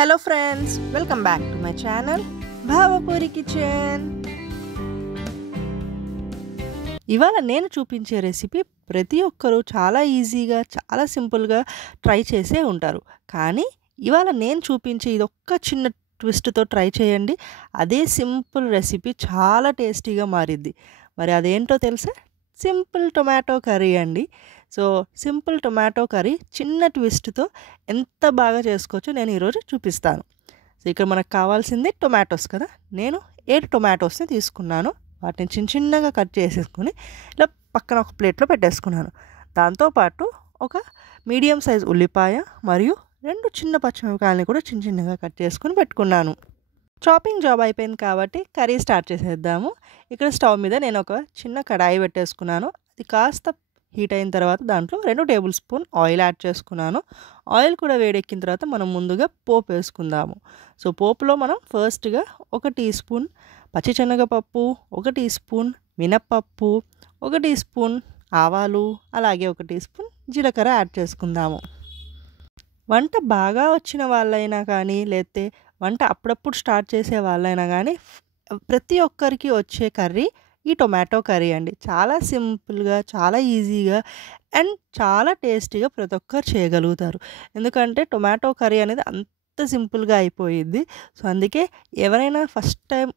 Hello friends, welcome back to my channel Bhavapuri kitchen. ఇవాళ నేను చూపించే రెసిపీ ప్రతి ఒక్కరూ చాలా ఈజీగా చాలా సింపుల్గా ట్రై చేసే ఉంటారు. కానీ ఇవాళ నేను చూపించే ఇదొక్క చిన్న ట్విస్ట్తో ట్రై చేయండి. అదే సింపుల్ రెసిపీ చాలా టేస్టీగా మారిద్ది. మరి అదేంటో తెలుసా? సింపుల్ టొమాటో కర్రీ అండి. సో సింపుల్ టొమాటో కర్రీ చిన్న ట్విస్ట్తో ఎంత బాగా చేసుకోవచ్చో నేను ఈరోజు చూపిస్తాను. సో ఇక్కడ మనకు కావాల్సింది టొమాటోస్ కదా. నేను 7 టొమాటోస్ని తీసుకున్నాను. వాటిని చిన్న చిన్నగా కట్ చేసేసుకుని ఇలా పక్కన ఒక ప్లేట్లో పెట్టేసుకున్నాను. దాంతోపాటు ఒక మీడియం సైజ్ ఉల్లిపాయ మరియు 2 చిన్న పచ్చిమిరపకాయలని కూడా చిన్న చిన్నగా కట్ చేసుకుని పెట్టుకున్నాను. చాపింగ్ జాబ్ అయిపోయింది కాబట్టి కర్రీ స్టార్ట్ చేసేద్దాము. ఇక్కడ స్టవ్ మీద నేను ఒక చిన్న కడాయి పెట్టేసుకున్నాను. అది కాస్త హీట్ అయిన తర్వాత దాంట్లో 2 టేబుల్ స్పూన్ ఆయిల్ యాడ్ చేసుకున్నాను. ఆయిల్ కూడా వేడెక్కిన తర్వాత మనం ముందుగా పోపు వేసుకుందాము. సో పోపులో మనం ఫస్ట్గా 1 టీ స్పూన్ పచ్చిశనగపప్పు, 1 టీ స్పూన్ మినప్పప్పు, 1 టీ స్పూన్ ఆవాలు, అలాగే 1 టీ స్పూన్ జీలకర్ర యాడ్ చేసుకుందాము. వంట బాగా వచ్చిన వాళ్ళైనా కానీ లేకపోతే వంట అప్పుడప్పుడు స్టార్ట్ చేసే వాళ్ళైనా కానీ ప్రతి ఒక్కరికి వచ్చే కర్రీ ఈ టొమాటో కర్రీ అండి. చాలా సింపుల్గా, చాలా ఈజీగా అండ్ చాలా టేస్టీగా ప్రతి ఒక్కరు చేయగలుగుతారు. ఎందుకంటే టొమాటో కర్రీ అనేది అంత సింపుల్గా అయిపోయిద్ది. సో అందుకే ఎవరైనా ఫస్ట్ టైం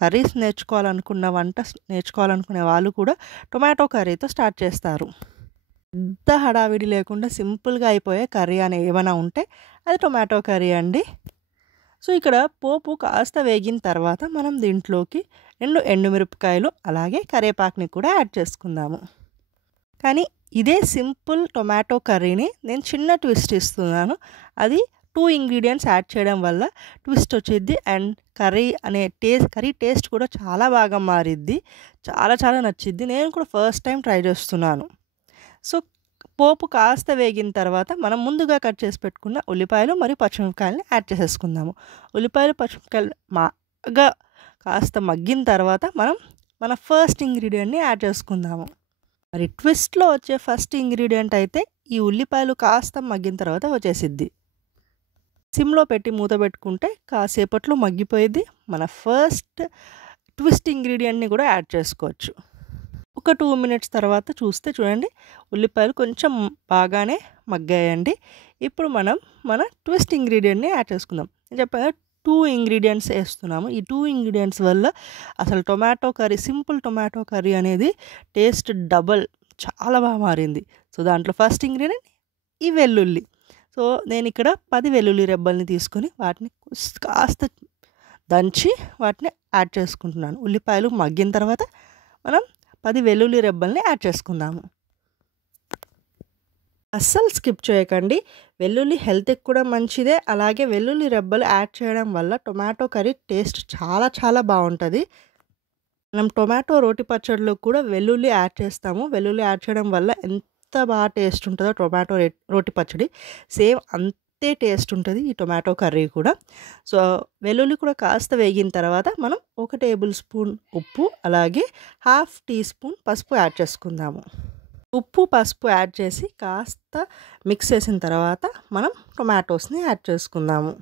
కర్రీస్ నేర్చుకోవాలనుకున్న వంట నేర్చుకోవాలనుకునే వాళ్ళు కూడా టొమాటో కర్రీతో స్టార్ట్ చేస్తారు. పెద్ద హడావిడి లేకుండా సింపుల్గా అయిపోయే కర్రీ అని ఏమైనా ఉంటే అది టొమాటో కర్రీ అండి. సో ఇక్కడ పోపు కాస్త వేగిన తర్వాత మనం దీంట్లోకి 2 ఎండుమిరపకాయలు అలాగే కరివేపాకుని కూడా యాడ్ చేసుకుందాము. కానీ ఇదే సింపుల్ టొమాటో కర్రీని నేను చిన్న ట్విస్ట్ ఇస్తున్నాను. అది 2 ఇంగ్రీడియంట్స్ యాడ్ చేయడం వల్ల ట్విస్ట్ వచ్చిద్ది అండ్ కర్రీ టేస్ట్ కూడా చాలా బాగా మారిద్ది. చాలా చాలా నచ్చిద్ది. నేను కూడా ఫస్ట్ టైం ట్రై చేస్తున్నాను. సో పోపు కాస్త వేగిన తర్వాత మనం ముందుగా కట్ చేసి పెట్టుకున్న ఉల్లిపాయలు మరియు పచ్చిమిరపకాయలని యాడ్ చేసేసుకుందాము. ఉల్లిపాయలు పచ్చిమిరపకాయలు బాగా కాస్త మగ్గిన తర్వాత మనం మన ఫస్ట్ ఇంగ్రీడియంట్ని యాడ్ చేసుకుందాము. మరి ట్విస్ట్లో వచ్చే ఫస్ట్ ఇంగ్రీడియంట్ అయితే ఈ ఉల్లిపాయలు కాస్త మగ్గిన తర్వాత వచ్చేసిద్ది. సిమ్లో పెట్టి మూత పెట్టుకుంటే కాసేపట్లో మగ్గిపోయిద్ది. మన ఫస్ట్ ట్విస్ట్ ఇంగ్రీడియంట్ని కూడా యాడ్ చేసుకోవచ్చు. ఒక 2 మినిట్స్ తర్వాత చూస్తే చూడండి ఉల్లిపాయలు కొంచెం బాగానే మగ్గాయండి. ఇప్పుడు మనం మన ట్విస్ట్ ఇంగ్రీడియంట్ని యాడ్ చేసుకుందాం. నేను చెప్పాను 2 ఇంగ్రీడియంట్స్ వేస్తున్నాము. ఈ 2 ఇంగ్రీడియంట్స్ వల్ల అసలు tomato curry, simple tomato curry అనేది టేస్ట్ డబల్ చాలా బాగా మారింది. సో దాంట్లో ఫస్ట్ ఇంగ్రీడియంట్ ఈ వెల్లుల్లి. సో నేను ఇక్కడ 10 వెల్లుల్లి రెబ్బల్ని తీసుకొని వాటిని కాస్త దంచి వాటిని యాడ్ చేసుకుంటున్నాను. ఉల్లిపాయలు మగ్గిన తర్వాత మనం 10 వెల్లుల్లి రెబ్బల్ని యాడ్ చేసుకుందాము. అస్సలు స్కిప్ చేయకండి. వెల్లుల్లి హెల్త్కి కూడా మంచిదే. అలాగే వెల్లుల్లి రెబ్బలు యాడ్ చేయడం వల్ల టొమాటో కర్రీ టేస్ట్ చాలా చాలా బాగుంటుంది. మనం టొమాటో రోటి పచ్చడిలో కూడా వెల్లుల్లి యాడ్ చేస్తాము. వెల్లుల్లి యాడ్ చేయడం వల్ల ఎంత బాగా టేస్ట్ ఉంటుందో టొమాటో రోటి పచ్చడి సేమ్ అంతే టేస్ట్ ఉంటుంది ఈ టొమాటో కర్రీ కూడా. సో వెల్లుల్లి కూడా కాస్త వేగిన తర్వాత మనం 1 టేబుల్ స్పూన్ ఉప్పు అలాగే 1/2 టీ స్పూన్ పసుపు యాడ్ చేసుకుందాము. ఉప్పు పసుపు యాడ్ చేసి కాస్త మిక్స్ చేసిన తర్వాత మనం టొమాటోస్ని యాడ్ చేసుకుందాము.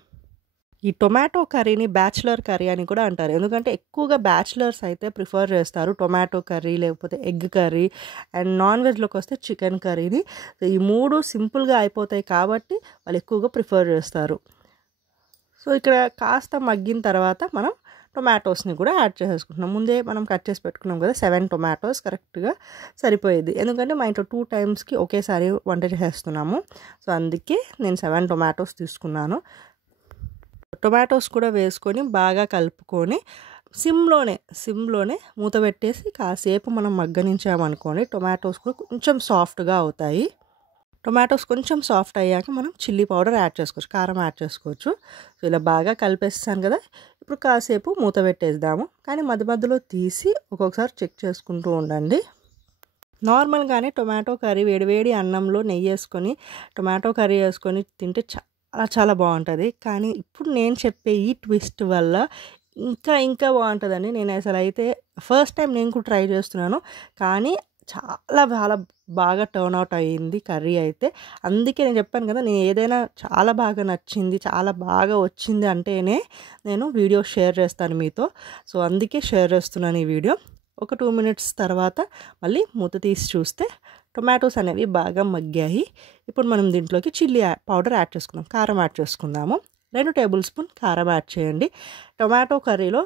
ఈ టొమాటో కర్రీని బ్యాచిలర్ కర్రీ అని కూడా అంటారు. ఎందుకంటే ఎక్కువగా బ్యాచిలర్స్ అయితే ప్రిఫర్ చేస్తారు టొమాటో కర్రీ, లేకపోతే ఎగ్ కర్రీ అండ్ నాన్ వెజ్లోకి వస్తే చికెన్ కర్రీని. ఈ 3 సింపుల్గా అయిపోతాయి కాబట్టి వాళ్ళు ఎక్కువగా ప్రిఫర్ చేస్తారు. సో ఇక్కడ కాస్త మగ్గిన తర్వాత మనం టొమాటోస్ని కూడా యాడ్ చేసేసుకుంటున్నాం. ముందే మనం కట్ చేసి పెట్టుకున్నాం కదా, 7 టొమాటోస్ కరెక్ట్గా సరిపోయేది. ఎందుకంటే మా ఇంట్లో 2 టైమ్స్కి ఒకేసారి వంట చేసేస్తున్నాము. సో అందుకే నేను 7 టొమాటోస్ తీసుకున్నాను. టొమాటోస్ కూడా వేసుకొని బాగా కలుపుకొని సిమ్లోనే మూత పెట్టేసి కాసేపు మనం మగ్గనించామనుకోండి టొమాటోస్ కూడా కొంచెం సాఫ్ట్గా అవుతాయి. టొమాటోస్ కొంచెం సాఫ్ట్ అయ్యాక మనం చిల్లీ పౌడర్ యాడ్ చేసుకోవచ్చు, కారం యాడ్ చేసుకోవచ్చు. సో ఇలా బాగా కలిపేస్తాను కదా. ఇప్పుడు కాసేపు మూత పెట్టేద్దాము. కానీ మధ్య మధ్యలో తీసి ఒక్కొక్కసారి చెక్ చేసుకుంటూ ఉండండి. నార్మల్గానే టొమాటో కర్రీ వేడివేడి అన్నంలో నెయ్యి వేసుకొని టొమాటో కర్రీ వేసుకొని తింటే చాలా చాలా బాగుంటుంది. కానీ ఇప్పుడు నేను చెప్పే ఈ ట్విస్ట్ వల్ల ఇంకా బాగుంటుందండి. నేను అసలు అయితే ఫస్ట్ టైం నేను కూడా ట్రై చేస్తున్నాను. కానీ చాలా చాలా బాగా టర్న్ అవుట్ అయ్యింది కర్రీ అయితే. అందుకే నేను చెప్పాను కదా, నేను ఏదైనా చాలా బాగా నచ్చింది, చాలా బాగా వచ్చింది అంటేనే నేను వీడియో షేర్ చేస్తాను మీతో. సో అందుకే షేర్ చేస్తున్నాను ఈ వీడియో. ఒక 2 మినిట్స్ తర్వాత మళ్ళీ మూత తీసి చూస్తే టొమాటోస్ అనేవి బాగా మగ్గాయి. ఇప్పుడు మనం దీంట్లోకి చిల్లీ పౌడర్ యాడ్ చేసుకుందాం, కారం యాడ్ చేసుకుందాము. 2 టేబుల్ స్పూన్ కారం యాడ్ చేయండి. టొమాటో కర్రీలో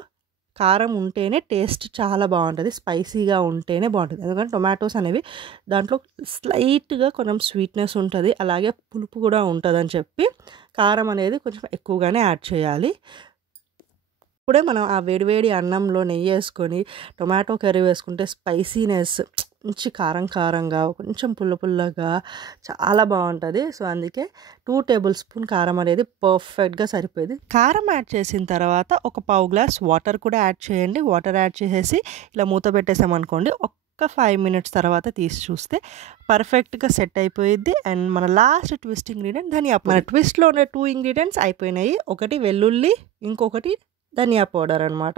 కారం ఉంటేనే టేస్ట్ చాలా బాగుంటుంది, స్పైసీగా ఉంటేనే బాగుంటుంది. ఎందుకంటే టొమాటోస్ అనేవి దాంట్లో స్లైట్గా కొంచెం స్వీట్నెస్ ఉంటుంది, అలాగే పులుపు కూడా ఉంటుందని చెప్పి కారం అనేది కొంచెం ఎక్కువగానే యాడ్ చేయాలి. ఇప్పుడే మనం ఆ వేడివేడి అన్నంలో నెయ్యి వేసుకొని టొమాటో కర్రీ వేసుకుంటే స్పైసీనెస్ మంచి కారం కారంగా కొంచెం పుల్ల పుల్లగా చాలా బాగుంటుంది. సో అందుకే 2 టేబుల్ స్పూన్ కారం అనేది పర్ఫెక్ట్గా సరిపోయింది. కారం యాడ్ చేసిన తర్వాత ఒక పావు గ్లాస్ వాటర్ కూడా యాడ్ చేయండి. వాటర్ యాడ్ చేసేసి ఇలా మూత పెట్టేసామనుకోండి, ఒక్క 5 మినిట్స్ తర్వాత తీసి చూస్తే పర్ఫెక్ట్గా సెట్ అయిపోయిద్ది. అండ్ మన లాస్ట్ ట్విస్ట్ ఇంగ్రీడియంట్ ధనియా పౌడర్. మన ట్విస్ట్లో ఉన్న 2 ఇంగ్రీడియంట్స్ అయిపోయినాయి. ఒకటి వెల్లుల్లి, ఇంకొకటి ధనియా పౌడర్ అనమాట.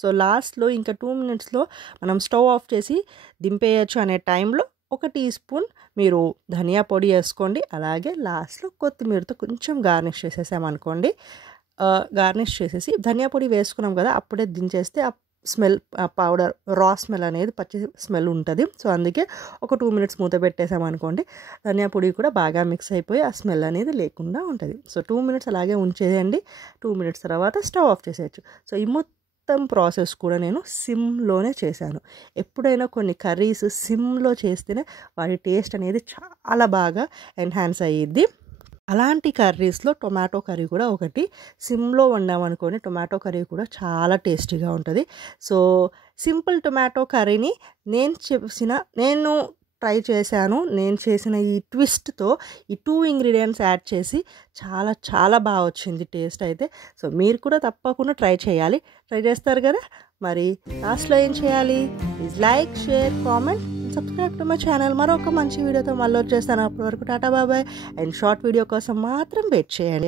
సో లాస్ట్లో ఇంకా 2 మినిట్స్లో మనం స్టవ్ ఆఫ్ చేసి దింపేయచ్చు అనే టైంలో 1 టీ స్పూన్ మీరు ధనియా పొడి వేసుకోండి. అలాగే లాస్ట్లో కొత్తిమీరతో కొంచెం గార్నిష్ చేసేసామనుకోండి. గార్నిష్ చేసేసి ధనియా పొడి వేసుకున్నాం కదా, అప్పుడే దించేస్తే ఆ స్మెల్, పౌడర్ రా స్మెల్ అనేది పచ్చి స్మెల్ ఉంటుంది. సో అందుకే ఒక 2 మినిట్స్ మూత పెట్టేసామనుకోండి, ధనియా పొడి కూడా బాగా మిక్స్ అయిపోయి ఆ స్మెల్ అనేది లేకుండా ఉంటుంది. సో 2 మినిట్స్ అలాగే ఉంచేయండి. 2 మినిట్స్ తర్వాత స్టవ్ ఆఫ్ చేసేయచ్చు. సో ఈ మొత్తం ప్రాసెస్ కూడా నేను సిమ్లోనే చేశాను. ఎప్పుడైనా కొన్ని కర్రీస్ సిమ్లో చేస్తేనే వాటి టేస్ట్ అనేది చాలా బాగా ఎన్హాన్స్ అయ్యిద్ది. అలాంటి కర్రీస్లో టొమాటో కర్రీ కూడా ఒకటి. సిమ్లో వండామనుకోండి, టొమాటో కర్రీ కూడా చాలా టేస్టీగా ఉంటుంది. సో సింపుల్ టొమాటో కర్రీని నేను ట్రై చేశాను. నేను చేసిన ఈ ట్విస్ట్తో ఈ 2 ఇంగ్రీడియంట్స్ యాడ్ చేసి చాలా చాలా బాగా వచ్చింది టేస్ట్ అయితే. సో మీరు కూడా తప్పకుండా ట్రై చేయాలి. ట్రై చేస్తారు కదా, మరి లాస్ట్లో ఏం చేయాలి? Please like, share, comment, subscribe to my channel. మరొక మంచి వీడియోతో మళ్ళీ వచ్చేస్తాను. అప్పటి వరకు టాటా బాబాయ్. అండ్ షార్ట్ వీడియో కోసం మాత్రం వెయిట్ చేయండి.